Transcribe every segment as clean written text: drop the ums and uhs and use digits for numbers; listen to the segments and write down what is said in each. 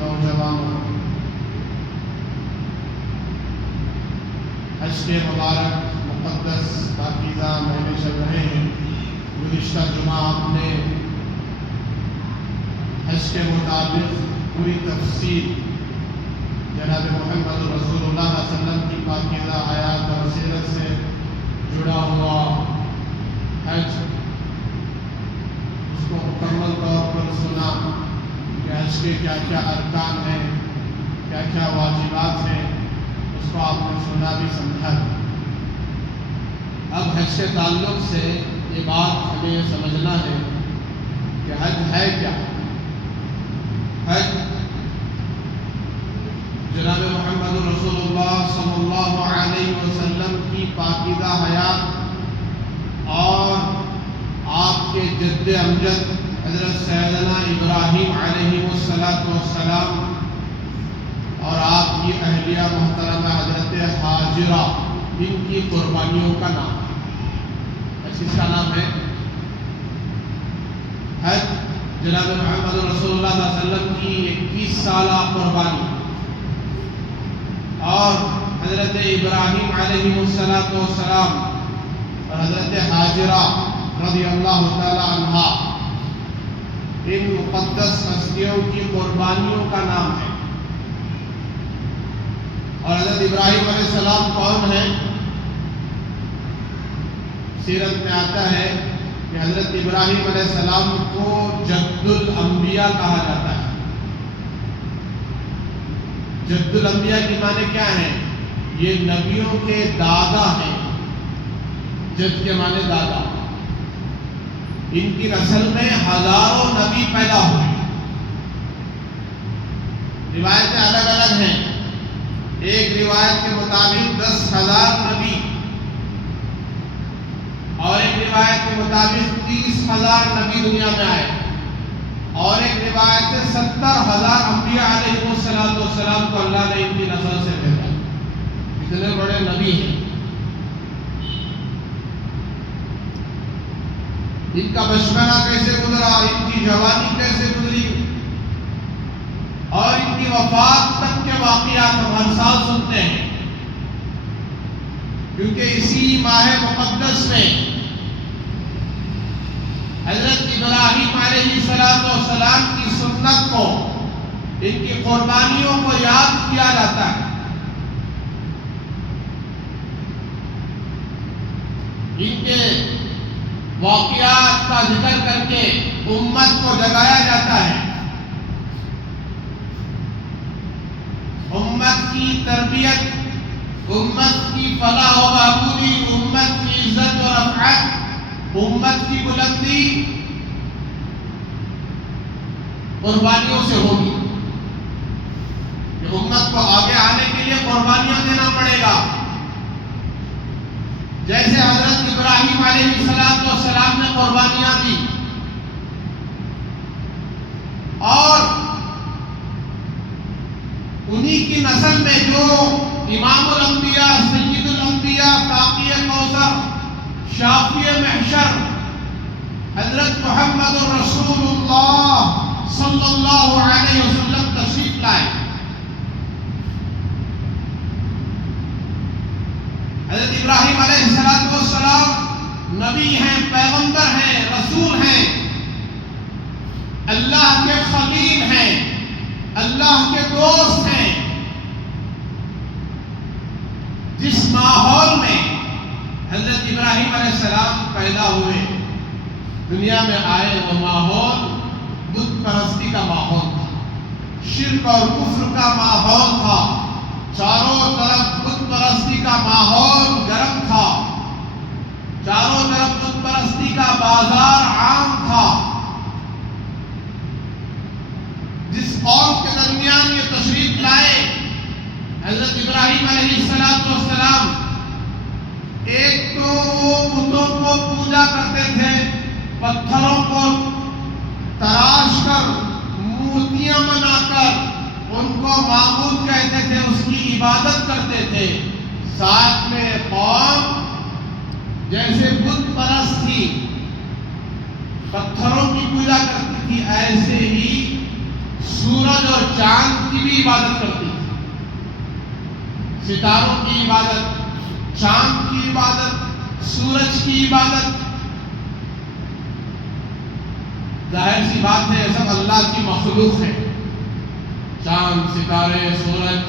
نوجوانوں، حج کے مبارک مقدس پاکیزہ مہینے چل رہے ہیں۔ گزشتہ جمعہ آپ نے حج کے مطابق پوری تفصیل جناب محمد رسول اللہ صلی اللہ علیہ وسلم کی پاکیزہ حیات اور سیرت سے جڑا ہوا حج اس کو مکمل طور پر سنا کہ حج کے کیا کیا ارکان ہیں، کیا کیا واجبات ہیں، اس کو آپ نے سنا بھی سمجھا بھی۔ اب حج کے تعلق سے یہ بات ہمیں یہ سمجھنا ہے کہ حج ہے کیا۔ حج جناب محمد رسول اللہ صلی اللہ علیہ وسلم کی پاکیزہ حیات اور آپ کے جد امجد حضرت سیدنا ابراہیم علیہ السلام اور آپ کی اہلیہ محترمہ حضرت حاجرہ ان کی قربانیوں کا نام ہے۔ اس کا نام ہے حج۔ جناب محمد رسول اللہ صلی اللہ علیہ وسلم کی 21 سالہ قربانی اور حضرت ابراہیم علیہ السلام اور حضرت حاجرہ رضی اللہ تعالی عنہا ان مقدس ہستیوں کی قربانیوں کا نام ہے۔ اور حضرت ابراہیم علیہ السلام کون ہیں؟ سیرت میں آتا ہے کہ حضرت ابراہیم علیہ السلام کو جد الانبیاء کہا جاتا ہے۔ جد الانبیاء کی معنی کیا ہے؟ یہ نبیوں کے دادا ہیں۔ جد کے معنی دادا۔ ان کی نسل میں ہزاروں نبی پیدا ہوئے۔ روایتیں الگ الگ ہیں۔ ایک روایت کے مطابق 10,000 نبی اور ایک روایت کے مطابق 30,000 نبی دنیا میں آئے اور ایک روایت سے 70,000 انبیاء علیہ السلام کو اللہ نے ان کی نسل سے بھیجا۔ اتنے بڑے نبی ہیں۔ ان کا بچپنا کیسے گزرا، ان کی جوانی کیسے گزری اور ان کی وفات تک کے واقعات ہم ہر سال سنتے ہیں، کیونکہ اسی ماہ مقدس میں حضرت ابراہیم علیہ السلام کی سنت کو، ان کی قربانیوں کو یاد کیا جاتا ہے۔ ان کے واقعات کا ذکر کر کے امت کو جگایا جاتا ہے۔ امت کی تربیت، امت کی فلاح و بہبودی، امت کی عزت و رفعت، امت کی بلندی قربانیوں سے ہوگی۔ امت کو آگے آنے کے لیے قربانیاں دینا پڑے گا۔ جیسے حضرت ابراہیم علیہ السلام نے قربانیاں دی اور انہی کی نسل میں جو امام الانبیاء، سید الانبیاء، ساقی کوثر، شافی محشر حضرت محمد رسول اللہ صلی اللہ علیہ وسلم تشریف لائے۔ حضرت ابراہیم علیہ السلام نبی ہیں، پیغمبر ہیں، رسول ہیں، اللہ کے خلیل ہیں، اللہ کے دوست ہیں۔ جس ماحول میں حضرت ابراہیم علیہ السلام پیدا ہوئے، دنیا میں آئے، وہ ماحول بت پرستی کا ماحول تھا، شرک اور کفر کا ماحول تھا، چاروں طرف بت پرستی کا ماحول گرم تھا، چاروں طرف بت پرستی کا بازار عام تھا۔ جس قوم کے درمیان یہ تشریف لائے حضرت ابراہیم علیہ السلام، ایک تو وہ بتوں کو پوجا کرتے تھے، پتھروں کو تراش کر، مورتیاں بنا کر ان کو معبود کہتے تھے، اس کی عبادت کرتے تھے۔ ساتھ میں قوم جیسے بت پرست تھی، پتھروں کی پوجا کرتی تھی، ایسے ہی سورج اور چاند کی بھی عبادت کرتی تھی، ستاروں کی عبادت، چاند کی عبادت، سورج کی عبادت. ظاہر سی بات ہے یہ سب اللہ کی مخلوق ہے. چاند، ستارے، سورج،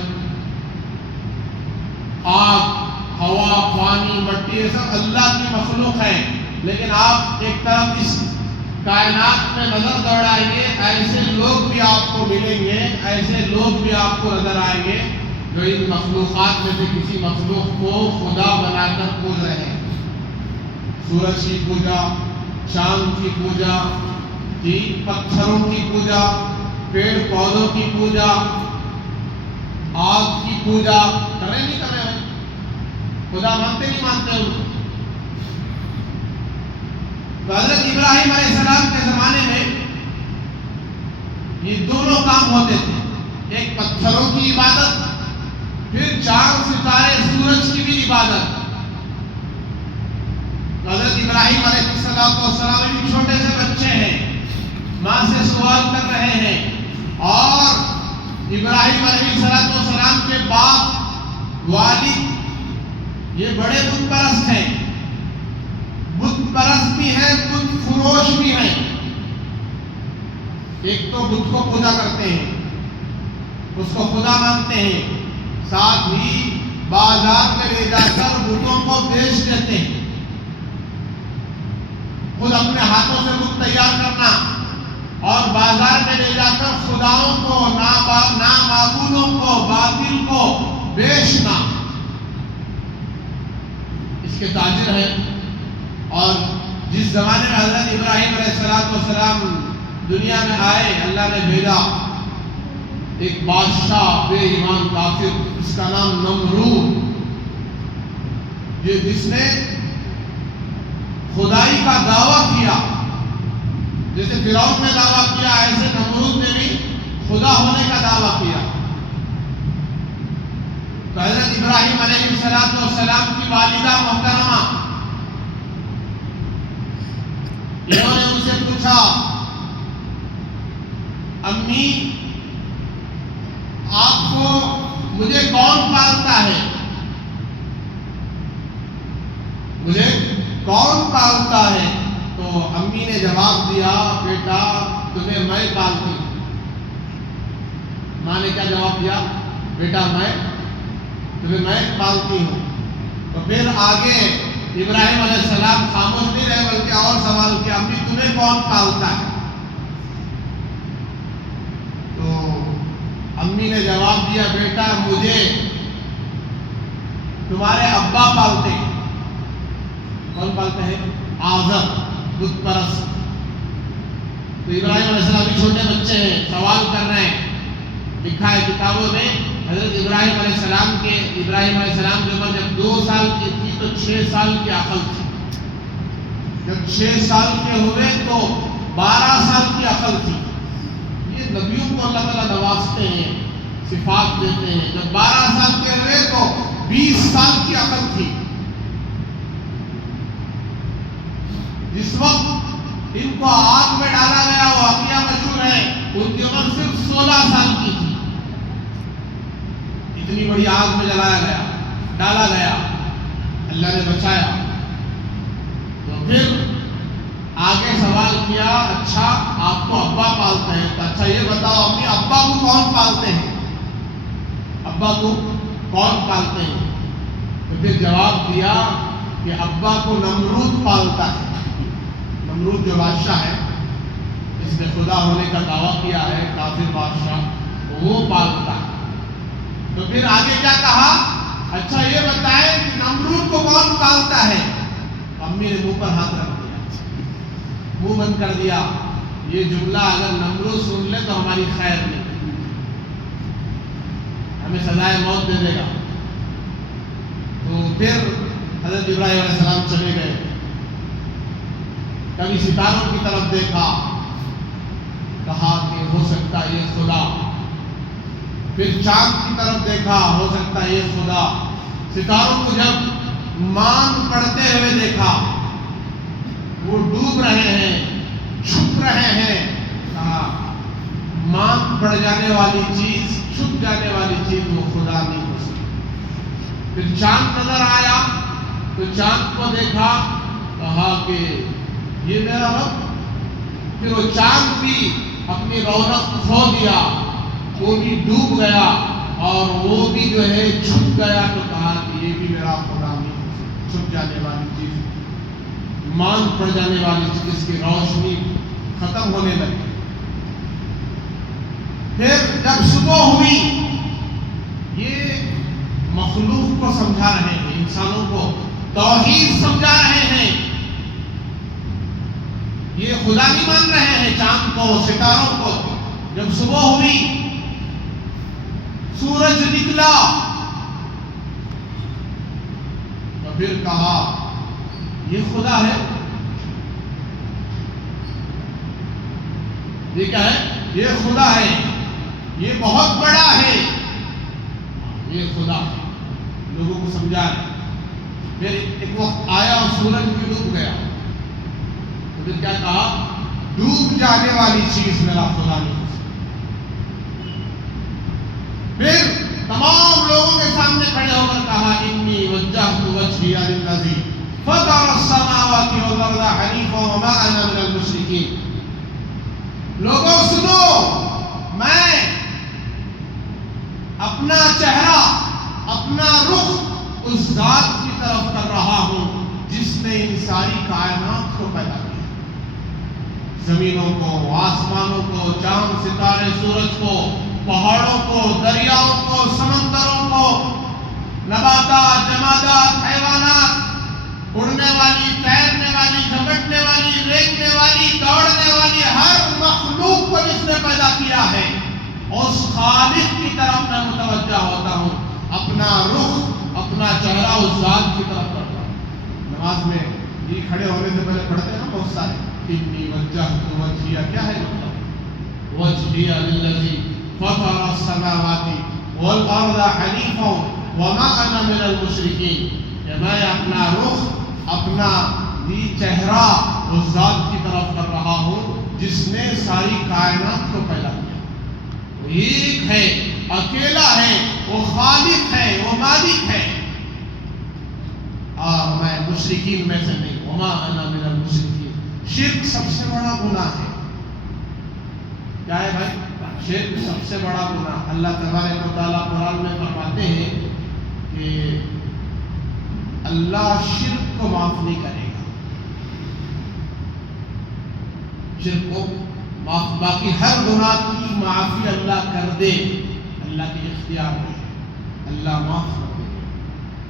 آگ، ہوا، پانی، مٹی، یہ سب اللہ کی مخلوق ہے. لیکن آپ ایک طرف اس کائنات میں نظر دوڑائیں گے، ایسے لوگ بھی آپ کو ملیں گے، ایسے لوگ بھی آپ کو نظر آئیں گے جو ان مخلوقات میں سے کسی مخلوق کو خدا بنا کر پوج رہے ہیں. سورج کی پوجا، چاند کی پوجا، پتھروں کی پوجا، پیڑ پودوں کی پوجا، آگ کی پوجا کر رہے نہیں کر رہے ہو؟ خدا مانتے نہیں مانتے ہو؟ تو حضرت ابراہیم علیہ السلام کے زمانے میں یہ دونوں کام ہوتے تھے، ایک پتھروں کی عبادت، پھر چاند، ستارے، سورج کی بھی عبادت. حضرت ابراہیم علیہ السلام ایک چھوٹے سے بچے ہیں، ماں سے سوال کر رہے ہیں، اور ابراہیم علیہ السلام کے باپ والد یہ بڑے بت پرست ہیں، بت پرست بھی ہیں، بت فروش بھی ہیں. ایک تو بت کو پوجا کرتے ہیں، اس کو خدا مانتے ہیں، ساتھ ہی بازار میں لے جا کر بتوں کو بیچ دیتے ہیں. خود اپنے ہاتھوں سے بت تیار کرنا اور بازار میں لے جا کر خداؤں کو، نامعبودوں کو، باطل کو بیچنا، اس کے تاجر ہیں. اور جس زمانے میں حضرت ابراہیم علیہ السلام دنیا میں آئے، اللہ نے بھیجا ایک بادشاہ بے ایمان کافر، اس کا نام نمرود، جس نے خدائی کا دعویٰ کیا. جیسے فرعون نے دعویٰ کیا، ایسے نمرود نے بھی خدا ہونے کا دعویٰ کیا. تو حضرت ابراہیم علیہ السلام کی والدہ محترمہ، انہوں نے ان سے پوچھا، امی آپ کو مجھے کون پالتا ہے؟ مجھے کون پالتا ہے؟ تو امی نے جواب دیا، بیٹا تمہیں میں پالتی ہوں. ماں نے کیا جواب دیا؟ بیٹا تمہیں میں پالتی ہوں. تو پھر آگے ابراہیم علیہ السلام خاموش نہیں رہے بلکہ اور سوال کیا، امی تمہیں کون پالتا ہے؟ تو امی نے جواب دیا، بیٹا مجھے تمہارے ابا پالتے ہیں. کون پالتے ہیں؟ آزر، بت پرست. تو ابراہیم علیہ السلام بھی چھوٹے بچے ہیں، سوال کر رہے ہیں. لکھا ہے کتابوں میں حضرت ابراہیم علیہ السلام کی عمر جب 2 سال کی تھی تو 6 سال کی عقل تھی. جب 6 سال کے ہوئے تو 12 سال کی عقل تھی. یہ نبیوں کو اللہ تعالیٰ نوازتے ہیں، صفات دیتے ہیں. جب 12 سال کے ہوئے تو 20 سال کی عقل تھی. جس وقت ان کو آگ میں ڈالا گیا، وہ واقعہ مشہور ہے، ان کی عمر صرف 16 سال کی تھی. اتنی بڑی آگ میں ڈالا گیا، اللہ نے بچایا. تو پھر آگے سوال کیا، اچھا آپ کو ابا پالتے ہیں، تو اچھا یہ بتاؤ امی ابا کو کون پالتے ہیں؟ ابا کو کون پالتے ہیں؟ تو پھر جواب دیا کہ ابا کو نمرود پالتا ہے. نمرود جو بادشاہ ہے، اس نے خدا ہونے کا دعویٰ کیا ہے، کافر بادشاہ، وہ پالتا ہے. تو پھر آگے کیا کہا، اچھا یہ بتائیں کہ نمرود کو کون پالتا ہے؟ امی نے منہ پر ہاتھ رکھ دیا، منہ بند کر دیا. یہ جملہ اگر نمرود سن لے تو ہماری خیر نہیں، ہمیں سزائے موت دے دے گا. تو پھر حضرت ابراہیم علیہ السلام چلے گئے. کبھی ستاروں کی طرف دیکھا، کہا کہ ہو سکتا ہے یہ خدا. پھر چاند کی طرف دیکھا، ہو سکتا ہے یہ خدا. ستاروں کو جب مان پڑتے ہوئے دیکھا، وہ ڈوب رہے ہیں، چھپ رہے ہیں، کہا مانگ پڑ جانے والی چیز، چھپ جانے والی چیز وہ خدا نہیں ہو سکتی۔ پھر چاند نظر آیا تو چاند کو دیکھا، کہا کہ یہ میرا رب۔ پھر وہ چاند بھی اپنی رونق کھو دیا، وہ بھی ڈوب گیا اور وہ بھی جو ہے چھپ گیا، تو کہا کہ یہ بھی میرا خدا نہیں ہو سکتی۔ چھپ جانے والی چیز، مانگ پڑ جانے والی چیز، اس کی روشنی ختم ہونے لگی۔ پھر جب صبح ہوئی، یہ مخلوق کو سمجھا رہے ہیں، انسانوں کو توحید سمجھا رہے ہیں، یہ خدا نہیں مان رہے ہیں چاند کو، ستاروں کو۔ جب صبح ہوئی، سورج نکلا، تو پھر کہا یہ خدا ہے، یہ کیا ہے؟ یہ خدا ہے، یہ بہت بڑا ہے، یہ خدا ہے۔ لوگوں کو سمجھا رہے۔ پھر ایک وقت آیا اور سورج بھی ڈوب گیا، تو پھر کیا کہا؟ ڈوب جانے والی چیز میرا خدا نہیں ہو سکتی۔ پھر تمام لوگوں کے سامنے کھڑے ہو کر کہا انی وجہت وجہی للذی فطر السماوات والارض حنیفا وما انا من المشرکین۔ لوگوں سنو، میں اپنا چہرہ، اپنا رخ اس ذات کی طرف کر رہا ہوں جس نے ان ساری کائنات کو پیدا کیا، زمینوں کو، آسمانوں کو، چاند ستارے سورج کو، پہاڑوں کو، دریاؤں کو، سمندروں کو، نباتات، جمادات، حیوانات، اڑنے والی، تیرنے والی، جھپٹنے والی، رینگنے والی، دوڑنے والی، ہر مخلوق کو جس نے پیدا کیا ہے، اس خالق کی طرف میں متوجہ ہوتا ہوں، اپنا رخ، اپنا چہرہ اس ذات کی طرف کرتا ہوں۔ نماز میں یہ کھڑے ہونے سے پہلے پڑھتے ہیں نا بہت سارے، انی وجہت وجہی، کیا ہے مطلب؟ وجہی للذی فطر السماوات والارض حنیفا وما انا من المشرکین، کہ میں اپنا رخ، اپنا چہرہ اس ذات کی طرف کر رہا ہوں جس نے ساری کائنات کو پیدا کیا۔ وہ ایک ہے، اکیلا ہے، وہ خالق ہے، وہ مالک ہے، اور میں مشرکین میں سے نہیں۔ وما انا من المشرکین۔ شرک سب سے بڑا گناہ ہے۔ کیا ہے بھائی؟ شرک سب سے بڑا گناہ۔ اللہ تبارک و تعالیٰ قرآن میں فرماتے ہیں کہ اللہ شرک کو معاف نہیں کرے گا، شرک کو معاف، باقی ہر گناہ کی معافی اللہ کر دے، اللہ کے اختیار میں ہے، اللہ معاف کر دے۔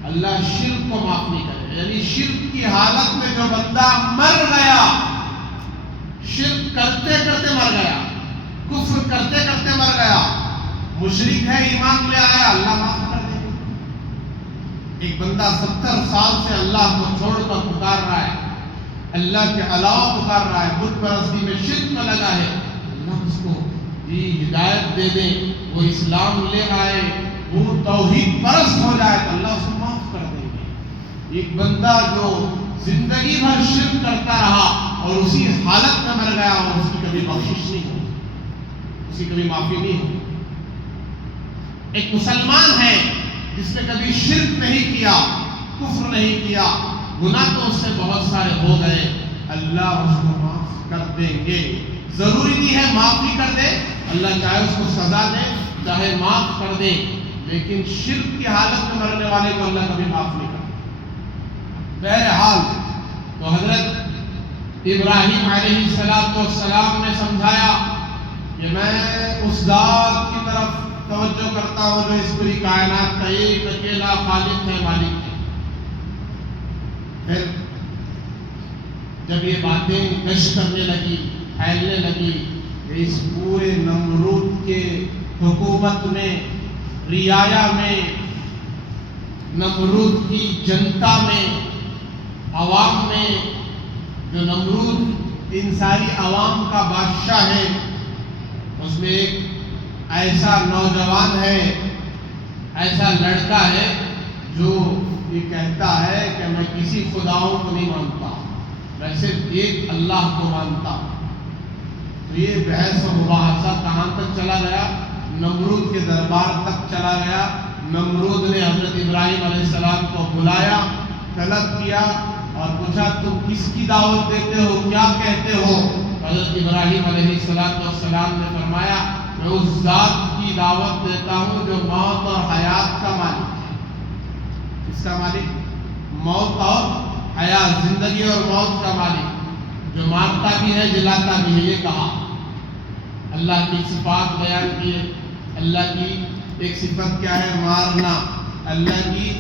اللہ شرک کو معاف نہیں کرے گا، یعنی شرک کی حالت میں جو بندہ مر گیا، شرک کرتے کرتے مر گیا، کفر کرتے کرتے مر گیا، مشرک ہے، ایمان لے آیا، اللہ معاف کر دے گا۔ ایک بندہ 70 سال سے اللہ کو چھوڑ کر پکار رہا ہے، اللہ کے علاوہ پکار رہا ہے، بت پرستی میں شرک میں لگا ہے، اللہ اس کو ہدایت دے دے، وہ اسلام لے آئے، وہ توحید پرست ہو جائے تو اللہ اس کو معاف کر دیں گے۔ ایک بندہ جو زندگی بھر شرک کرتا رہا اور اسی حالت میں مر گیا، اور اس کی کبھی بخشش نہیں ہو، اس کی کبھی معافی نہیں ہو۔ ایک مسلمان ہے جس نے کبھی شرک نہیں کیا، کفر نہیں کیا، گناہ تو اس سے بہت سارے ہو گئے، اللہ اس کو معاف کر دیں گے۔ ضروری نہیں ہے معاف بھی کر دے، اللہ چاہے اس کو سزا دے، چاہے معاف کر دے، لیکن شرک کی حالت میں مرنے والے کو اللہ کبھی معاف نہیں کرتا۔ بہرحال تو حضرت ابراہیم علیہ السلام نے سمجھایا کہ میں اس ذات کی طرف توجہ کرتا ہوں جو اس پوری کائنات کا ایک اکیلا خالق ہے، مالک ہے۔ پھر جب یہ باتیں گشت کرنے لگی، پھیلنے لگی کہ اس پورے نمرود کے حکومت میں، رعایا میں، نمرود کی جنتا میں، عوام میں، جو نمرود ان ساری عوام کا بادشاہ ہے، اس میں ایک ایسا نوجوان ہے، ایسا لڑکا ہے جو یہ کہتا ہے کہ میں کسی خداؤں کو نہیں مانتا، میں صرف ایک اللہ کو مانتا ہوں۔ تو یہ بحث و مباحثہ کہاں تک چلا گیا؟ نمرود کے دربار تک چلا گیا۔ نمرود نے حضرت ابراہیم علیہ السلام کو بلایا، طلب کیا اور پوچھا تم کس کی دعوت دیتے ہو، کیا کہتے ہو؟ حضرت ابراہیم علیہ السلام نے فرمایا میں اس ذات کی دعوت دیتا ہوں جو موت اور حیات کا مالک ہے۔ کس کا مالک؟ موت اور حیات، زندگی اور موت کا مالک، جو مارتا بھی ہے جلاتا بھی ہے۔ یہ کہا، اللہ کی صفات بیان کیے۔ اللہ کی ایک صفت کیا ہے؟ مارنا۔ اللہ کی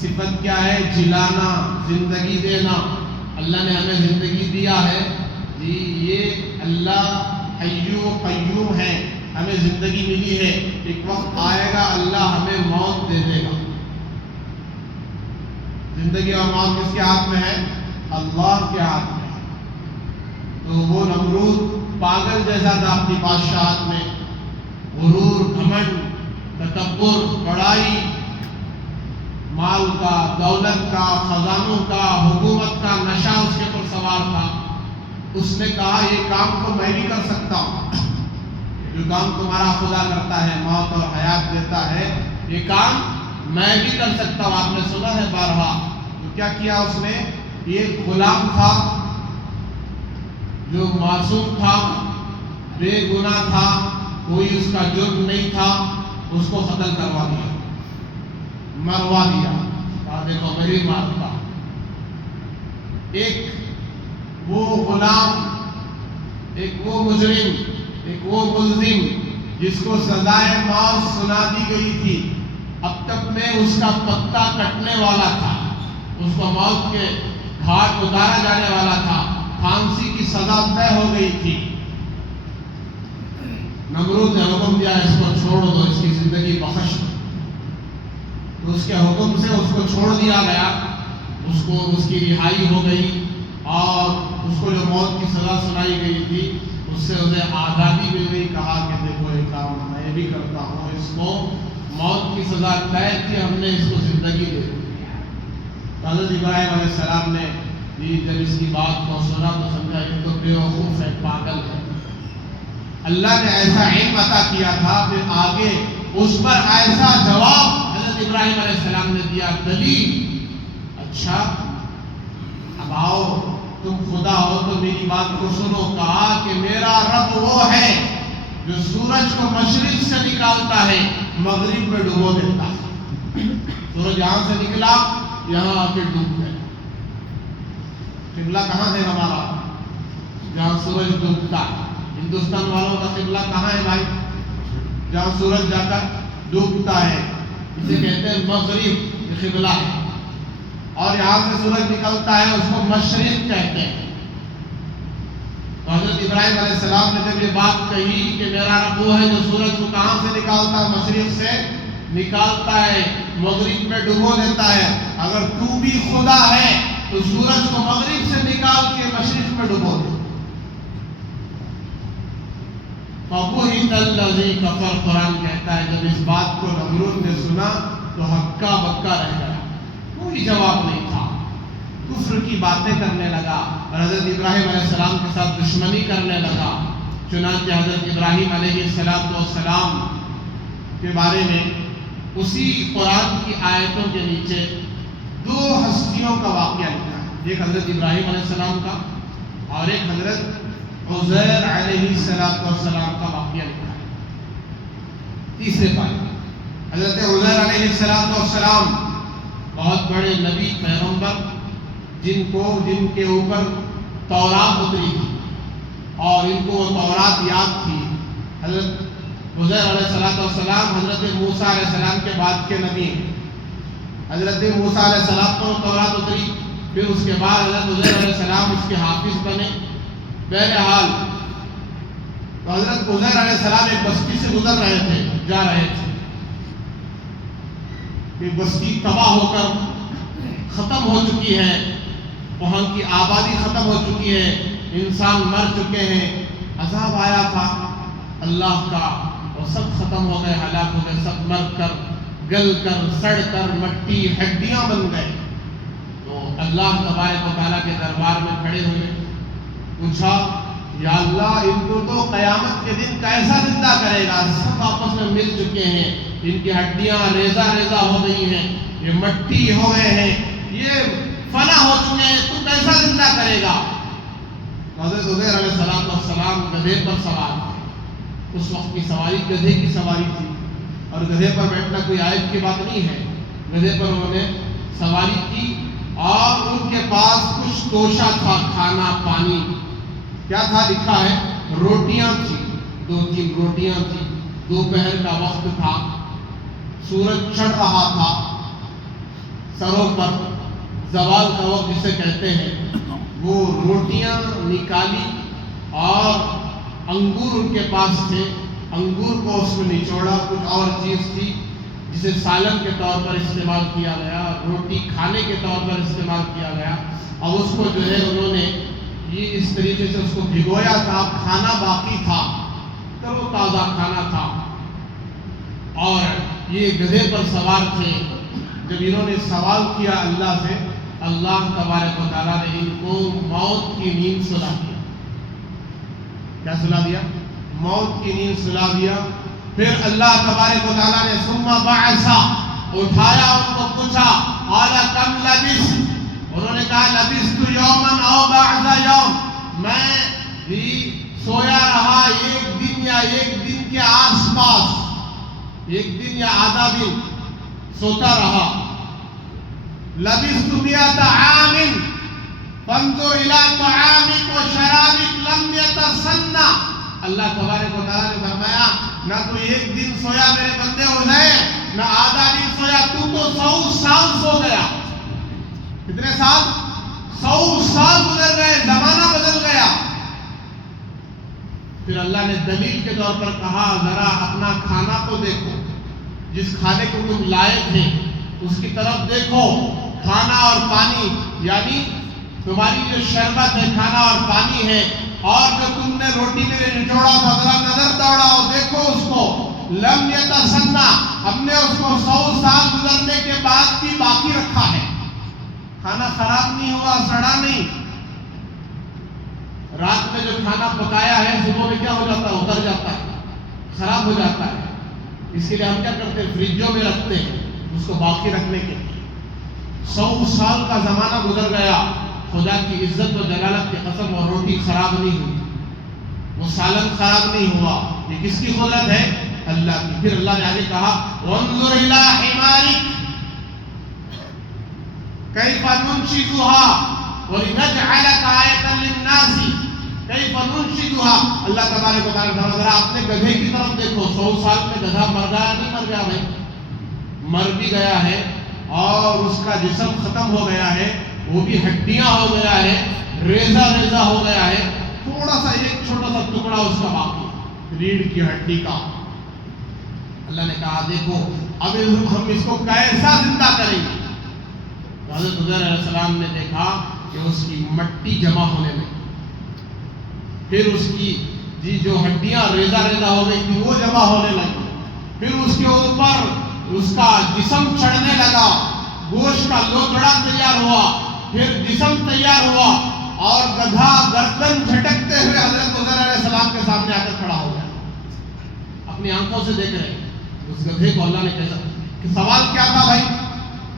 صفت کیا ہے؟ جلانا، زندگی دینا۔ اللہ نے ہمیں زندگی دیا ہے جی، یہ اللہ حی و قیوم ہے، ہمیں زندگی ملی ہے، ایک وقت آئے گا اللہ ہمیں موت دے دے گا۔ زندگی اور موت کس کے ہاتھ میں ہے؟ اللہ کے ہاتھ میں ہے۔ تو وہ نمرود پاگل جیسا تھا اپنی بادشاہت میں، غرور، گھمنڈ، تکبر، بڑائی، مال کا، دولت کا، خزانوں کا، حکومت کا نشہ اس کے اوپر سوار تھا۔ اس نے کہا یہ کام تو میں بھی کر سکتا ہوں، جو کام تمہارا خدا کرتا ہے، موت اور حیات دیتا ہے، یہ کام میں بھی کر سکتا ہوں۔ آپ نے سنا ہے بارہا۔ تو کیا کیا اس نے؟ یہ غلام تھا جو معصوم تھا، بے گناہ تھا، کوئی اس کا جرم نہیں تھا، اس کو قتل کروا دیا، مروا دیا۔ کہا دیکھو میری مارتا۔ ایک وہ غلام، ایک وہ مجرم، ایک وہ ملزم جس کو سزائے موت سنا دی گئی تھی، اب تک میں اس کا پتا کٹنے والا تھا، اس کو موت کے گھاٹ اتارا جانے والا تھا، پھانسی کی سزا طے ہو گئی تھی۔ نمرود نے حکم دیا اس کو چھوڑ دو، اس کی زندگی بخش دو۔ تو اس کے حکم سے اس کو چھوڑ دیا گیا، اس کو اس کی رہائی ہو گئی، اور اس کو جو موت کی سزا سنائی گئی تھی اس سے اسے آزادی مل گئی۔ کہا کہ دیکھو یہ کام میں بھی کرتا ہوں، اس کو موت کی سزا طے تھی، ہم نے اس کو زندگی دے دی۔ حضرت ابراہیم علیہ السلام نے جب اس کی بات کو سنا تو سمجھا یہ تو بیوقوف ہے، پاگل ہے۔ اللہ نے ایسا علم عطا کیا تھا، پھر آگے اس پر ایسا جواب حضرت ابراہیم علیہ السلام نے دیا، دلیل، اچھا اب آؤ تم خدا ہو تو میری بات کو سنو۔ کہا کہ میرا رب وہ ہے جو سورج کو مشرق سے نکالتا ہے، مغرب میں ڈبو دیتا ہے۔ سورج یہاں سے نکلا، یہاں آ کے ڈوب گئے۔ قبلہ کہاں ہے ہمارا؟ جہاں سورج ڈوبتا ہے۔ ہندوستان والوں کا قبلہ کہاں ہے بھائی؟ جہاں سورج جا کر ڈوبتا ہے، اسے کہتے ہیں مغرب، یہ قبلہ ہے۔ اور یہاں سے سورج نکلتا ہے، اس کو مشرق کہتے ہیں۔ تو حضرت ابراہیم علیہ السلام نے جب یہ بات کہی کہ میرا رب وہ ہے جو سورج کو کہاں سے نکالتا ہے؟ مشرق سے نکالتا ہے، مغرب میں ڈبو دیتا ہے۔ اگر تو بھی خدا ہے تو سورج کو مغرب سے نکال کے مشرق میں ڈبو دے۔ فَبُهِتَ الَّذِي كَفَرَ، قرآن کہتا ہے جب اس بات کو نمرود نے سنا تو ہکا بکا رہ گیا، کوئی جواب نہیں تھا، کفر کی باتیں کرنے لگا اور حضرت ابراہیم علیہ السلام کے ساتھ دشمنی کرنے لگا۔ چنانچہ حضرت ابراہیم علیہ السلام کے بارے میں اسی قرآن کی آیتوں کے نیچے دو ہستیوں کا واقعہ لکھا ہے، ایک حضرت ابراہیم علیہ السلام کا اور ایک حضرت عزیر علیہ السلام کا واقعہ لکھا ہے۔ تیسرے پارے حضرت عزیر علیہ السلام بہت بڑے نبی پیغمبر، جن کے اوپر تورات اتری تھی اور ان کو وہ تورات یاد تھی۔ حضرت عزیر علیہ السلام حضرت موسیٰ علیہ السلام کے بعد کے نبی ہیں۔ حضرت موسیٰ علیہ السلام پر تورات اتری، پھر اس کے بعد حضرت عزیر علیہ السلام اس کے حافظ بنے۔ بہرحال تو حضرت عزیر علیہ السلام ایک بستی سے گزر رہے تھے، جا رہے تھے، یہ بستی تباہ ہو کر ختم ہو چکی ہے، وہاں کی آبادی ختم ہو چکی ہے، انسان مر چکے ہیں، عذاب آیا تھا اللہ کا، اور سب ختم ہو گئے، ہلاک ہو گئے، سب مر کر گل کر سڑ کر مٹی ہڈیاں بن گئے۔ تو اللہ تبارک و تعالیٰ کے دربار میں کھڑے ہوئے، پوچھا یا اللہ ان کو تو قیامت کے دن کیسا زندہ کرے گا؟ سب آپس میں مل چکے ہیں، ان کی ہڈیاں ریزہ ریزہ ہو گئی ہیں، یہ مٹی ہو گئے ہیں، یہ فنا ہو چکے ہیں، تو کیسا زندہ کرے گا؟ حضرت عزیر علیہ السلام گدھے پر سوار تھے۔ اس وقت کی سواری گدھے کی سواری تھی، اور گدھے پر بیٹھنا کوئی عیب کی بات نہیں ہے۔ گدھے پر انہوں نے سواری کی، اور ان کے پاس کچھ توشہ تھا، کھانا پانی کیا تھا لکھا ہے، روٹیاں تھی، 2-3 روٹیاں تھی۔ دوپہر کا وقت تھا، سورج چڑھ رہا تھا سروں پر، زوال کا وقت جسے کہتے ہیں۔ وہ روٹیاں نکالی اور انگور ان کے پاس تھے، انگور کو اس میں نچوڑا، کچھ اور چیز تھی جسے سالن کے طور پر استعمال کیا گیا، روٹی کھانے کے طور پر استعمال کیا گیا، اور اس کو جو ہے انہوں نے یہ اس طریقے سے اس کو بھگویا تھا، کھانا باقی تھا، تر و تازہ کھانا تھا، اور یہ گدھے پر سوار تھے۔ جب انہوں نے سوال کیا اللہ سے، اللہ تبارک و تعالیٰ نے ان کو موت کی نیند سلا دیا۔ کیا سلا دیا؟ موت کی نیند سلا دیا۔ پھر اللہ تبارک و تعالیٰ نے ثم بعث، اٹھایا، ان کو پوچھا، قال کم لبثت، انہوں نے کہا لبثت یوما او بعض یوم، میں بھی سویا رہا 1 دن یا 1 دن کے آس پاس، 1 دن یا آدھا دن سوتا رہا۔ لبثت 100 عام فانظر الى طعامك وشرابك لم يتسنى، اللہ تبارک و تعالیٰ نے فرمایا نہ تو 1 دن سویا میرے بندے ہو جائے، نہ آدھا دن سویا، تو 100 سال سو گیا۔ کتنے سال؟ 100 سال گزر گئے، زمانہ بدل گیا۔ پھر اللہ نے دلیل کے طور پر کہا ذرا اپنا کھانا کو دیکھو، جس کھانے کو تم لائے تھے اس کی طرف دیکھو، کھانا اور پانی، یعنی تمہاری جو شربت ہے کھانا اور پانی ہے، اور جو تم نے روٹی میں نچوڑا تھا ذرا نظر دوڑاؤ، دیکھو اس کو، لم یتسنى، ہم نے اس کو 100 سال گزرنے کے بعد بھی باقی رکھا ہے، کھانا خراب نہیں ہوا، سڑا نہیں۔ رات میں جو کھانا پکایا ہے صبح میں کیا ہو جاتا ہے؟ اتر جاتا ہے، خراب ہو جاتا ہے۔ اس کے لیے ہم کیا کرتے ہیں؟ فریجوں میں رکھتے ہیں اس کو باقی رکھنے کے لیے۔ 100 سال کا زمانہ گزر گیا، خدا کی عزت و جلالت کی قسم، اور روٹی خراب نہیں ہوئی، وہ سالن خراب نہیں ہوا۔ یہ کس کی قدرت ہے؟ اللہ کی۔ پھر اللہ نے آگے کہا وانظر الی حمارک کیف ننشزها ولنجعلک آیۃ للناس کیف ننشزها، اللہ تبارک و تعالیٰ ذرا اپنے گدھے کی طرف دیکھو، 100 سال میں گدھا مر گیا نہیں مر گیا بھائی؟ مر بھی گیا ہے، اور اس کا جسم ختم ہو گیا ہے، وہ بھی ہڈیاں ہو گیا ہے، ریزہ ریزہ ہو گیا ہے، تھوڑا سا ایک چھوٹا سا ٹکڑا اس کا باقی، ریڑھ کی ہڈی کا۔ اللہ نے کہا دیکھو اب ہم اس کو کیسا زندہ کریں گے؟ حضرت عزیر علیہ السلام نے دیکھا کہ اس کی مٹی جمع ہونے لگی، پھر اس کی جو ہڈیاں ریزہ ریزہ ہو گئی تھی وہ جمع ہونے لگی، پھر اس کے اوپر اس کا جسم چڑھنے لگا، گوشت کا لوتھڑا تیار ہوا، پھر جسم تیار ہوا، اور گدھا گردن جھٹکتے ہوئے حضرت عزیر علیہ السلام کے سامنے آ کر کھڑا ہو گیا۔ اپنی آنکھوں سے دیکھ رہے اس گدھے کو اللہ نے کیسا، کہ سوال کیا تھا بھائی؟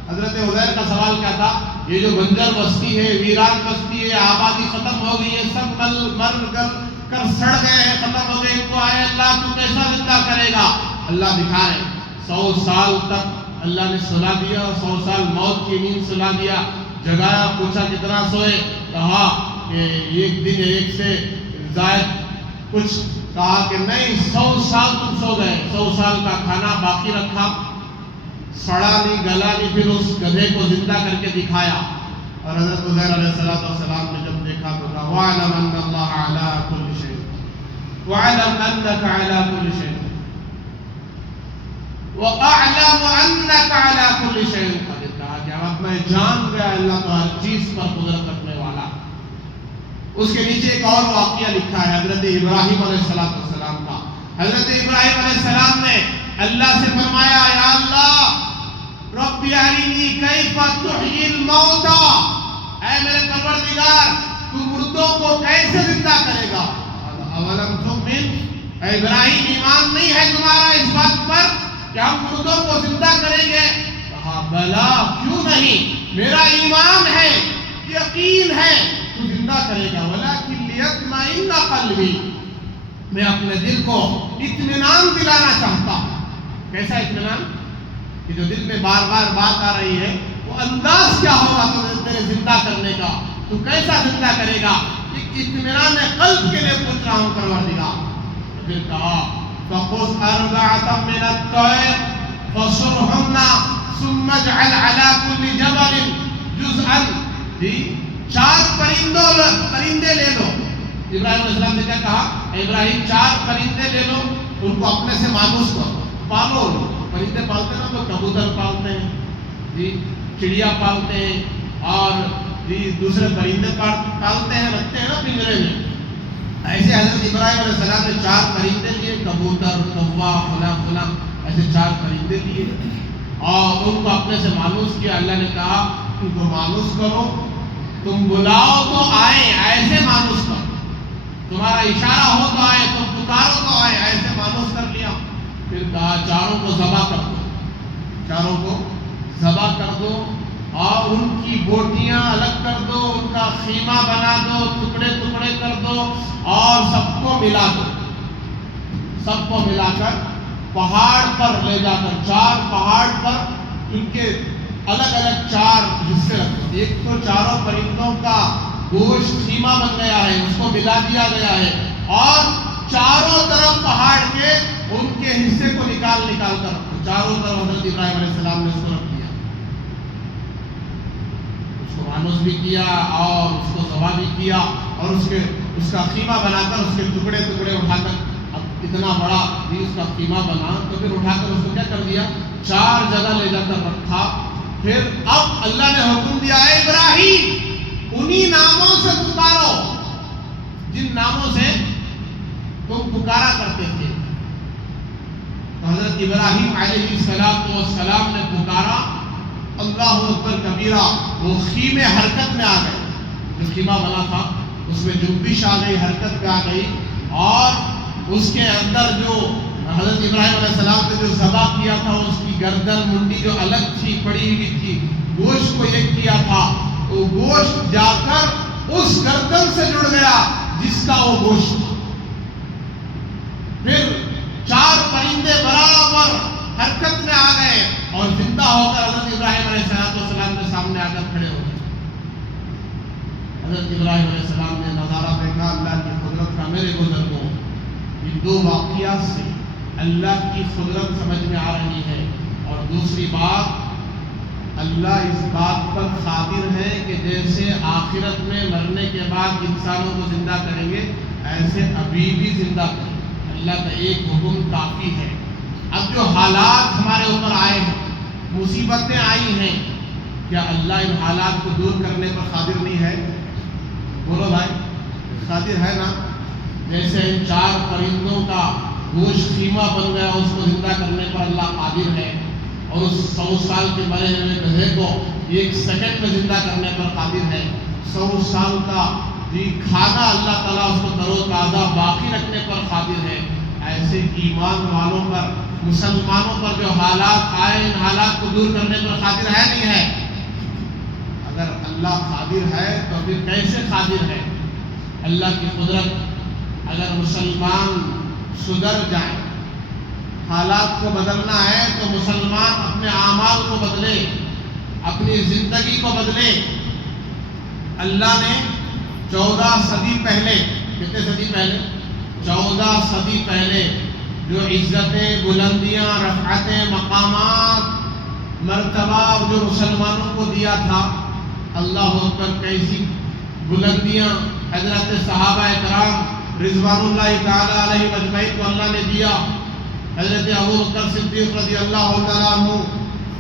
حضرت عزیر کا سوال کیا تھا؟ یہ جو بنجر بستی ہے، ویران بستی ہے، آبادی ختم ہو گئی ہے، سب مر کر سڑ گئے ہیں، ختم ہو گئے، ان کو آئے اللہ تو کیسا زندہ کرے گا؟ اللہ دکھا رہے 100 سال تک اللہ نے سلا دیا، 100 سال موت کی نیند سلا دیا، جگایا، پوچھا کتنا سوئے، کہا کہ 1 دن 1 سے زائد کچھ، کہا کہ نہیں 100 سال تم سو گئے، 100 سال کا کھانا باقی رکھا، سڑا نہیں گلا نہیں، پھر اس گدھے کو زندہ کر کے دکھایا۔ اور حضرت عزیر علیہ السلام نے جب دیکھا تو کہا وَاعْلَمْ أَنَّ اللَّهَ عَلَىٰ كُلِّ شَيْءٍ وَاعْلَمْ أَنَّكَ عَلَىٰ كُلِّ شَيْءٍ وَأَعْلَمُ أَنَّكَ عَلَىٰ كُلِّ شَيْءٍ قَدِيرٌ، کہا کہ اب میں جان گیا اللہ تو ہر چیز پر قدرت رکھنے والا۔ اس کے نیچے ایک اور واقعہ لکھا ہے حضرت ابراہیم علیہ السلام کا۔ حضرت ابراہیم علیہ السلام نے اللہ سے فرمایا یا اللہ رب ارنی کیف تحیی الموتى، اے میرے پروردگار تو مردوں کو کیسے زندہ کرے گا؟ اولم تؤمن، اے ابراہیم ایمان نہیں ہے تمہارا اس بات پر کہ ہم مردوں کو زندہ کریں گے؟ کہا بلا، کیوں نہیں، میرا ایمان ہے، یقین ہے تو زندہ کرے گا، ولکن لیطمئن قلبی، میں اپنے دل کو اطمینان دلانا چاہتا ہوں۔ کیسا اطمینان؟ کہ جو دل میں بار بار بات آ رہی ہے وہ انداز کیا ہوگا تیرے زندہ کرنے کا، تو کیسا زندہ کرے گا؟ ایک اطمینان قلب کے لیے پوچھ رہا ہوں پروردگار۔ پھر کہا فَخُذْ أَرْبَعَةً مِّنَ الطَّيْرِ فَصُرْهُنَّ ثُمَّ اجْعَلْ عَلَىٰ كُلِّ جَبَلٍ جُزْءًا، 4 پرندے لے لو۔ ابراہیم علیہ السلام نے کیا کہا؟ ابراہیم 4 پرندے لے لو، ان کو اپنے سے مانوس کرو، پالو۔ پرندے پالتے نا تو کبوتر پالتے ہیں جی، چڑیا پالتے ہیں، اور جی دوسرے پرندے پالتے ہیں، رکھتے ہیں نا پنجرے میں۔ ایسے حضرت ابراہیم علیہ السلام نے 4 پرندے لیے، کبوتر، کوا، فلاں فلاں، ایسے 4 پرندے لیے اور ان کو اپنے سے مانوس کیا۔ اللہ نے کہا ان کو مانوس کرو، تم بلاؤ تو آئے، ایسے مانوس کرو، تمہارا اشارہ ہو تو آئے، تم پکارو تو آئے، ایسے مانوس کر لیا۔ پھر کہا 4 کو ذبح کر دو، 4 کو ذبح کر دو اور ان کی بوٹیاں الگ کر دو، ان کا خیمہ بنا دو، ٹکڑے ٹکڑے کر دو اور سب کو ملا دو۔ سب کو ملا کر پہاڑ پر لے جا کر، 4 پہاڑ پر ان کے الگ الگ 4 حصے رکھ دو۔ ایک تو 4 پرندوں کا گوشت خیمہ بن گیا ہے، اس کو ملا دیا گیا ہے، اور چاروں طرف پہاڑ کے ان کے حصے کو نکال کر رکھو۔ چاروں طرف حضرت ابراہیم علیہ السلام نے اس کو رکھ دیا، اس کو مانوس بھی کیا اور اس کو ذبح بھی کیا، اور اس کا خیمہ بنا کر اس کے ٹکڑے ٹکڑے اٹھا کر، اب اتنا بڑا بھی اس کا خیمہ بنا تو پھر اٹھا کر اس کو کیا کر دیا؟ 4 جگہ لے جا کر رکھا۔ پھر اب اللہ نے حکم دیا اے ابراہیم انہی ناموں سے پکارو جن ناموں سے تم پکارا کرتے تھے۔ حضرت ابراہیم علیہ السلام نے پکارا، اللہ اکبر کبیرہ، وہ خیمے حرکت میں آ گئے، جو خیمہ بنا تھا اس میں جنبش آ گئی، حرکت میں آ گئی، اور اس کے اندر جو حضرت ابراہیم علیہ السلام نے جو ذبح کیا تھا، اس کی گردن منڈی جو الگ تھی، پڑی ہوئی تھی، گوشت کو ایک کیا تھا، وہ گوشت جا کر اس گردن سے جڑ گیا جس کا وہ گوشت تھا۔ پھر 4 پرندے برابر حرکت میں آ گئے اور زندہ ہو کر حضرت ابراہیم علیہ السلام کے سامنے آ کر کھڑے ہو گئے۔ حضرت ابراہیم علیہ السلام نے نظارہ دیکھا اللہ کی قدرت کا۔ میرے بزرگوں، ان 2 واقعات سے اللہ کی قدرت سمجھ میں آ رہی ہے، اور دوسری بات، اللہ اس بات پر قادر ہے کہ جیسے آخرت میں مرنے کے بعد انسانوں کو زندہ کریں گے، ایسے ابھی بھی زندہ کریں گے۔ اللہ کا ایک حکم کافی ہے۔ اب جو حالات ہمارے اوپر آئے ہیں، مصیبتیں آئی ہیں، کیا اللہ ان حالات کو دور کرنے پر قادر نہیں ہے؟ بولو بھائی، قادر ہے نا؟ جیسے ان 4 پرندوں کا گوشت خیمہ بن گیا، اس کو زندہ کرنے پر اللہ قادر ہے، اور اس 100 سال کے مرے ہوئے گدھے کو 1 سیکنڈ میں زندہ کرنے پر قادر ہے۔ 100 سال کا کھانا اللہ تعالیٰ اس کو تر و تازہ باقی رکھنے پر قادر ہے۔ ایسے ایمان والوں پر، مسلمانوں پر جو حالات آئے، ان حالات کو دور کرنے پر قادر ہے نہیں ہے؟ اگر اللہ قادر ہے تو پھر کیسے قادر ہے؟ اللہ کی قدرت، اگر مسلمان سدھر جائیں، حالات کو بدلنا ہے تو مسلمان اپنے اعمال کو بدلے، اپنی زندگی کو بدلے۔ اللہ نے 14 صدی پہلے، کتنے صدی پہلے؟ 14 صدی پہلے جو عزتیں، بلندیاں، رفعتیں، مقامات، مرتبہ جو مسلمانوں کو دیا تھا، اللہ اکبر، کیسی بلندیاں حضرت صحابہ کرام رضوان اللہ تعالی علیہ اجمعین کو اللہ نے دیا۔ حضرت ابو بکر صدیق رضی اللہ تعالیٰ عنہ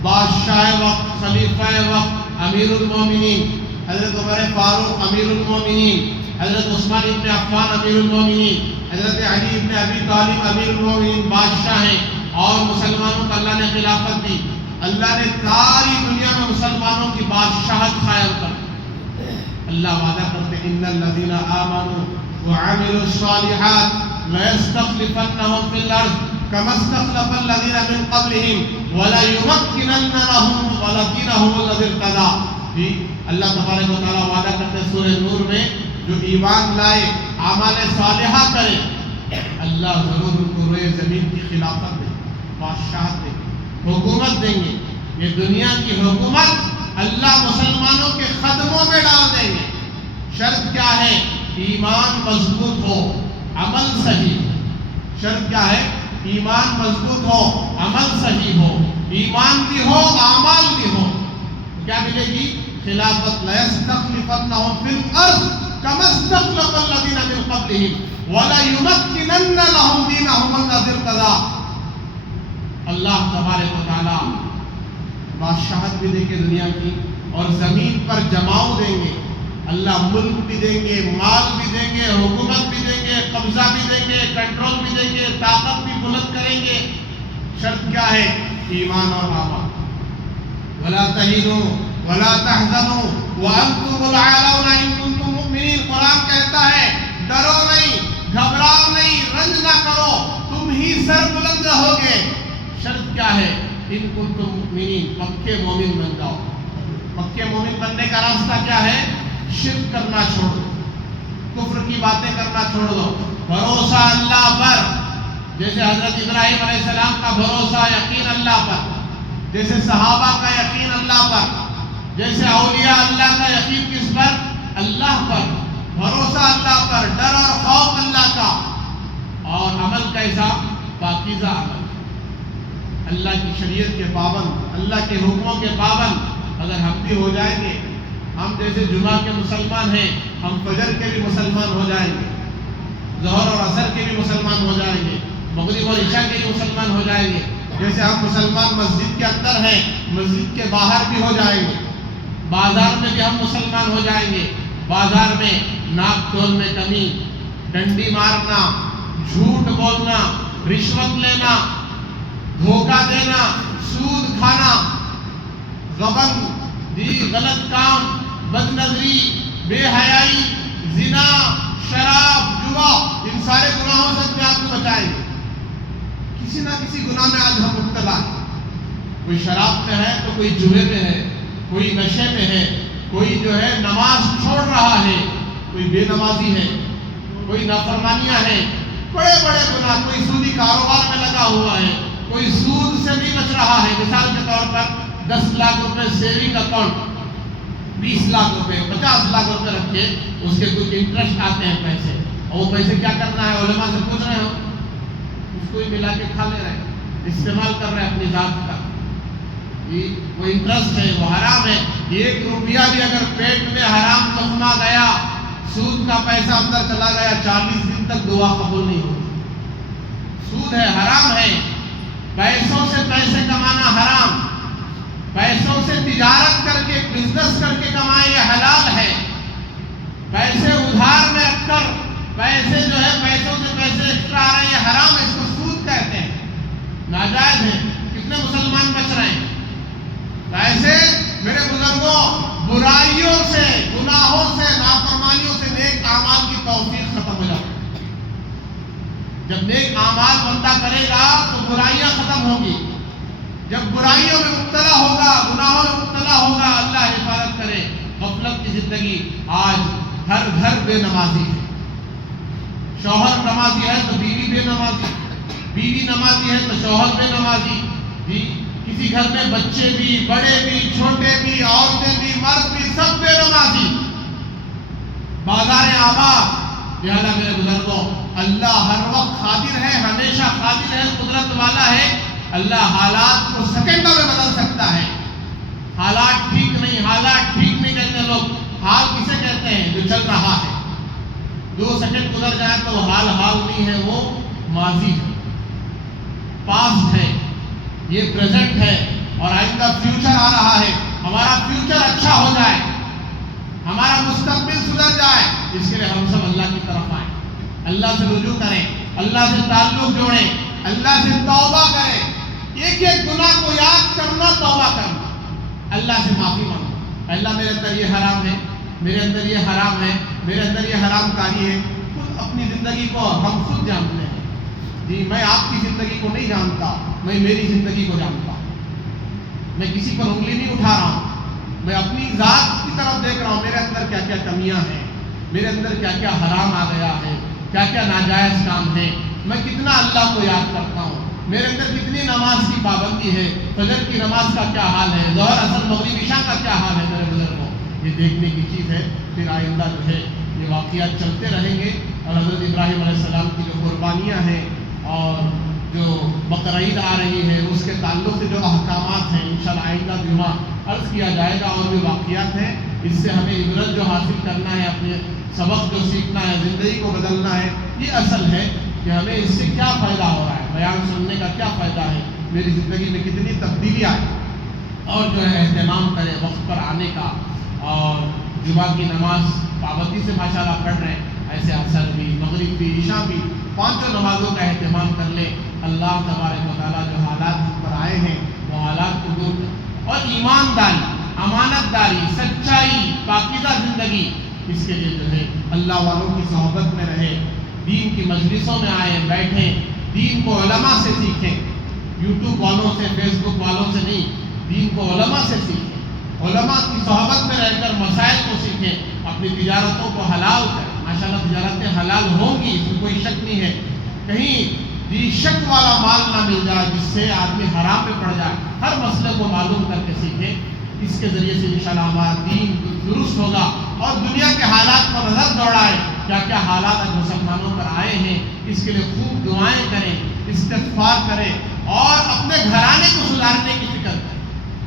بادشاہ وقت، خلیفہ وقت، امیر المومنین، حضرت عمر فاروق امیر المومنین، حضرت عثمان ابن عفان امیر المومنین، حضرت علی ابن ابی طالب امیر المومنین بادشاہ ہیں، اور مسلمانوں کو اللہ نے خلافت دی۔ اللہ نے ساری دنیا میں مسلمانوں کی بادشاہت قائم کر دی۔ اللہ وعدہ کرتے ان الذین آمنوا وعملوا الصالحات ليستخلفنهم في الأرض كما استخلف الذين من قبلهم وليمكنن لهم دينهم الذي ارتضى. اللہ تبارک و تعالیٰ وعدہ کرتے ہیں سورہ نور میں، جو ایمان لائے اعمال صالحہ کرے، اللہ ضرور ان کو روئے زمین کی خلافت دیں، بادشاہت دیں گے، حکومت دیں گے. یہ دنیا کی حکومت اللہ مسلمانوں کے قدموں میں ڈال دیں گے. شرط کیا ہے؟ ایمان مضبوط ہو، عمل صحیح ہو. شرط کیا ہے؟ ایمان مضبوط ہو، عمل صحیح ہو. ایمان بھی ہو، اعمال بھی ہو. کیا ملے گی؟ خلافت. لَيَسْتَخْلِفَنَّهُمْ فِي الْأَرْضِ كَمَا اسْتَخْلَفَ الَّذِينَ مِنْ قَبْلِهِمْ وَلَيُمَكِّنَنَّ لَهُمْ دِينَهُمُ الَّذِي ارْتَضَىٰ. اللہ تبارک و تعالیٰ بادشاہت بھی دیں گے دنیا کی، اور زمین پر جماؤ دیں گے. اللہ ملک بھی دیں گے، مال بھی دیں گے، حکومت بھی دیں گے، قبضہ بھی دیں گے، کنٹرول بھی دیں گے، طاقت بھی بلند کریں گے. شرط کیا ہے؟ ایمان اور اعمال. وَلَا تَهِنُوا وَلَا تَحْزَنُوا وَأَنْتُمُ الْأَعْلَوْنَ إِن كُنتُم مُّؤْمِنِينَ. قرآن کہتا ہے ڈرو نہیں، گھبراؤ نہیں، رنج نہ کرو، تم ہی سر بلند رہو گے. شرط کیا ہے؟ ان کنتم مؤمنین، پکے مومن بن جاؤ. پکے مومن بننے کا راستہ کیا ہے؟ شرک کرنا چھوڑ دو، کفر کی باتیں کرنا چھوڑ دو، بھروسہ اللہ پر. جیسے حضرت ابراہیم علیہ السلام کا بھروسہ یقین اللہ پر، جیسے صحابہ کا یقین اللہ پر، جیسے اولیاء اللہ کا یقین کس پر؟ اللہ پر. بھروسہ اللہ پر، ڈر اور خوف اللہ کا. اور عمل کیسا؟ پاکیزہ عمل، اللہ کی شریعت کے پابند، اللہ کے حکموں کے پابند. اگر ہم بھی ہو جائیں گے، ہم جیسے جمعہ کے مسلمان ہیں، ہم فجر کے بھی مسلمان ہو جائیں گے، ظہر اور عصر کے بھی مسلمان ہو جائیں گے، مغرب اور عشاء کے بھی مسلمان ہو جائیں گے. جیسے ہم مسلمان مسجد کے اندر ہیں، مسجد کے باہر بھی ہو جائیں گے. بازار میں بھی ہم مسلمان ہو جائیں گے. بازار میں ناپ تول میں کمی، ڈنڈی مارنا، جھوٹ بولنا، رشوت لینا، دھوکہ دینا، سود کھانا، غبن، غلط کام، بد نظری، بے حیائی، زنا، شراب، جوا، ان سارے گناہوں سے اپنے آپ کو بچائیں گے. کسی نہ کسی گناہ میں آج ہم مبتلا ہیں. کوئی شراب میں ہے تو کوئی جوے میں ہے، کوئی نشے میں ہے، کوئی جو ہے نماز چھوڑ رہا ہے، کوئی بے نمازی ہے، کوئی نافرمانیاں ہیں، بڑے بڑے گناہ. کوئی سودی کاروبار میں لگا ہوا ہے، کوئی سود سے نہیں بچ رہا ہے. مثال کے طور پر 10 لاکھ روپے سیونگ اکاؤنٹ، 20 لاکھ روپے، 50 لاکھ روپے رکھے، اس کے کچھ انٹرسٹ آتے ہیں پیسے، اور وہ پیسے کیا کرنا ہے؟ علماء سے پوچھ رہے ہو، اس کو ہی ملا کے کھا لے رہے ہیں، استعمال کر رہے ہیں اپنی ذات کا. وہ انٹرسٹ ہے، وہ حرام ہے. 1 روپیہ بھی اگر پیٹ میں حرام لقمہ گیا، سود کا پیسہ اندر چلا گیا، 40 دن تک دعا قبول نہیں ہوتی. سود ہے، حرام ہے. پیسوں سے پیسے کمانا حرام، پیسوں سے تجارت کر کے، بزنس کر کے کمائے یہ حلال ہے. پیسے ادھار میں رکھ کر پیسے جو ہے پیسوں سے پیسے ایکسٹرا آ رہے ہیں، یہ حرام ہے. اس کو سود کہتے ہیں، ناجائز ہے. کتنے مسلمان بچ رہے ہیں؟ ایسے میرے بزرگوں، برائیوں سے، گناہوں سے، نافرمانیوں سے نیک اعمال کی توفیق ختم ہو جاتی ہے. جب نیک اعمال بندہ کرے گا تو برائیاں ختم ہوگی. جب برائیوں میں مبتلا ہوگا، گناہوں میں مبتلا ہوگا، اللہ حفاظت کرے. غفلت کی زندگی. آج ہر گھر بے نمازی ہے. شوہر نمازی ہے تو بیوی بے نمازی، بیوی نمازی ہے تو شوہر بے نمازی. کسی گھر میں بچے بھی، بڑے بھی، چھوٹے بھی، عورتیں بھی، مرد بھی، سب بے نمازی. بازار آباد. لہذا میرے بزرگوں، اللہ ہر وقت قادر ہے، ہمیشہ قادر ہے، قدرت والا ہے. اللہ حالات کو سیکنڈوں میں بدل سکتا ہے. حالات ٹھیک نہیں، حالات ٹھیک نہیں کہتے لوگ. حال کسے کہتے ہیں؟ جو چل رہا ہے. 2 سیکنڈ گزر جائے تو وہ حال نہیں ہے، وہ ماضی ہے، پاسٹ ہے. یہ پریزنٹ ہے اور آئندہ فیوچر آ رہا ہے. ہمارا فیوچر اچھا ہو جائے، ہمارا مستقبل سدھر جائے، اس کے لیے ہم سب اللہ کی طرف آئیں، اللہ سے رجوع کریں، اللہ سے تعلق جوڑیں، اللہ سے توبہ کریں. ایک ایک گناہ کو یاد کرنا، توبہ کرنا، اللہ سے معافی مانگنا. اللہ میرے اندر یہ حرام ہے، میرے اندر یہ حرام ہے، میرے اندر یہ حرام کاری ہے. خود اپنی زندگی کو ہم خود جانتے ہیں. جی میں آپ کی زندگی کو نہیں جانتا، میں میری زندگی کو جانتا ہوں. میں کسی پر انگلی نہیں اٹھا رہا ہوں، میں اپنی ذات کی طرف دیکھ رہا ہوں. میرے اندر کیا کیا کمیاں ہیں، میرے اندر کیا کیا حرام آ گیا ہے، کیا کیا ناجائز کام ہے. میں کتنا اللہ کو یاد کرتا ہوں، میرے اندر کتنی نماز کی پابندی ہے، فجر کی نماز کا کیا حال ہے، ظہر عصر مغرب عشاء کا کیا حال ہے میرے بزرگوں. یہ دیکھنے کی چیز ہے. پھر آئندہ جو ہے یہ واقعات چلتے رہیں گے، اور حضرت ابراہیم علیہ السلام کی جو قربانیاں ہیں اور جو بقرعید آ رہی ہے اس کے تعلق سے جو احکامات ہیں انشاءاللہ آئندہ جمعہ عرض کیا جائے گا. اور بھی واقعات ہیں، اس سے ہمیں عبرت جو حاصل کرنا ہے، اپنے سبق جو سیکھنا ہے، زندگی کو بدلنا ہے. یہ اصل ہے کہ ہمیں اس سے کیا فائدہ ہو رہا ہے، بیان سننے کا کیا فائدہ ہے، میری زندگی میں کتنی تبدیلی آئی. اور جو ہے اہتمام کریں وقت پر آنے کا، اور جمعہ کی نماز پابندی سے ماشاءاللہ پڑھ رہے ہیں، ایسے عصر بھی، مغرب بھی، عشاء بھی، پانچوں نمازوں کا اہتمام کر لیں. اللہ تبارک و تعالیٰ جو حالات ہم پر آئے ہیں وہ حالات کو دور کریں. اور ایمانداری، امانت داری، سچائی، پاکیزہ زندگی، اس کے لیے جو ہے اللہ والوں کی صحبت میں رہے، دین کی مجلسوں میں آئیں، بیٹھیں، دین کو علماء سے سیکھیں. یوٹیوب والوں سے، فیس بک والوں سے نہیں، دین کو علماء سے سیکھیں. علماء کی صحبت میں رہ کر مسائل کو سیکھیں. اپنی تجارتوں کو حلال کریں. ماشاءاللہ تجارتیں حلال ہوں گی، اس میں کوئی شک نہیں ہے. کہیں بھی شک والا مال نہ مل جائے جس سے آدمی حرام میں پڑ جائے. ہر مسئلے کو معلوم کر کے سیکھیں. اس کے ذریعے سے انشاءاللہ ہمارا دین درست ہوگا. اور دنیا کے حالات پر نظر دوڑائیں، کیا کیا حالات آج مسلمانوں پر آئے ہیں. اس کے لیے خوب دعائیں کریں، استغفار کریں، اور اپنے گھرانے کو سدھارنے کی فکر کریں.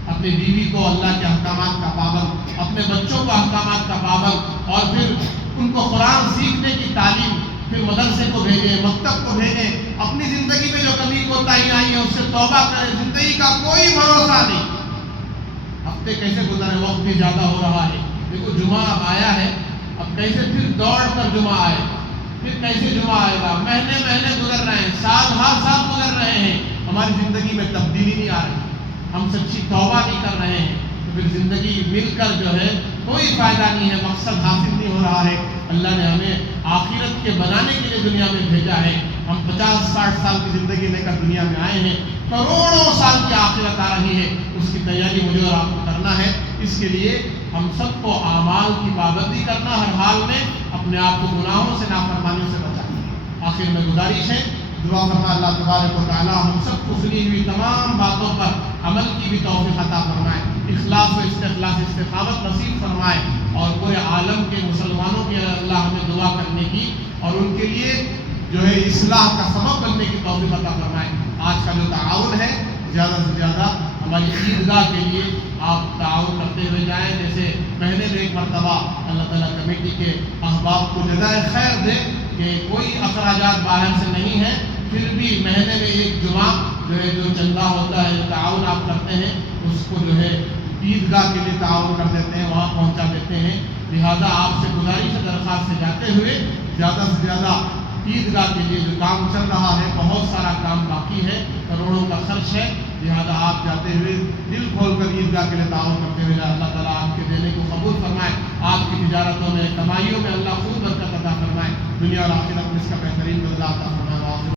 اپنی بیوی کو اللہ کے احکامات کا پابند، اپنے بچوں کو احکامات کا پابند، اور پھر ان کو قرآن سیکھنے کی تعلیم، پھر مدرسے کو بھیجیں، مکتب کو بھیجیں. اپنی زندگی میں جو کمی کوتاہی آئی ہے اس سے توبہ کریں. زندگی کا کوئی بھروسہ نہیں. ہفتے کیسے گزرے، وقت بھی زیادہ ہو رہا ہے. دیکھو جمعہ اب آیا ہے، اب کیسے پھر دوڑ کر جمعہ آئے، پھر کیسے جمعہ آئے گا. مہینے مہینے گزر رہے ہیں، سال ہر سال گزر رہے ہیں، ہماری زندگی میں تبدیلی نہیں آ رہی، ہم سچی توبہ نہیں کر رہے ہیں. تو پھر زندگی مل کر جو ہے کوئی فائدہ نہیں ہے، مقصد حاصل نہیں ہو رہا ہے. اللہ نے ہمیں آخرت کے بنانے کے لیے دنیا میں بھیجا ہے. ہم 50-60 سال کی زندگی لے کر دنیا میں آئے ہیں، کروڑوں سال کی آخرت آ رہی ہے. اس کی تیاری مجھے اور آپ کو کرنا ہے. اس کے لیے ہم سب کو اعمال کی پابندی کرنا، ہر حال میں اپنے آپ کو گناہوں سے، نافرمانیوں سے بچانا. آخر میں گزارش ہے، دعا کرنا اللہ تبارک و تعالیٰ ہم سب کو سنی ہوئی تمام باتوں پر عمل کی بھی توفیق عطا فرمائے، اخلاص و استخلاص استقامت نصیب فرمائے، اور پورے عالم کے مسلمانوں کے اللہ ہمیں دعا کرنے کی اور ان کے لیے جو ہے اصلاح کا سبب بننے کی توفیق عطا فرمائے. آج کا جو تعاون ہے زیادہ سے زیادہ ہماری عیدگاہ کے لیے آپ تعاون کرتے ہوئے جائیں. جیسے مہینے میں ایک مرتبہ اللہ تعالیٰ کمیٹی کے احباب کو جزائے خیر دے کہ کوئی اخراجات باہر سے نہیں ہیں، پھر بھی مہینے میں ایک جمعہ جو ہے جو چندہ ہوتا ہے، جو تعاون آپ کرتے ہیں، اس کو جو ہے عیدگاہ کے لیے تعاون کر دیتے ہیں، وہاں پہنچا دیتے ہیں. لہذا آپ سے گزارش درخواست سے جاتے ہوئے زیادہ سے زیادہ عیدگاہ کے لیے جو کام چل رہا ہے، بہت سارا کام باقی ہے، کروڑوں کا خرچ ہے. لہذا آپ جاتے ہوئے دل کھول کر عیدگاہ کے لیے تعاون کرتے ہوئے اللہ تعالیٰ آپ کے دینے کو قبول فرمائے. آپ کی تجارتوں میں، کمائیوں میں اللہ خوب برکت عطا فرمائے. دنیا اور آخرت میں اس کا بہترین بدلہ عطا فرمائے.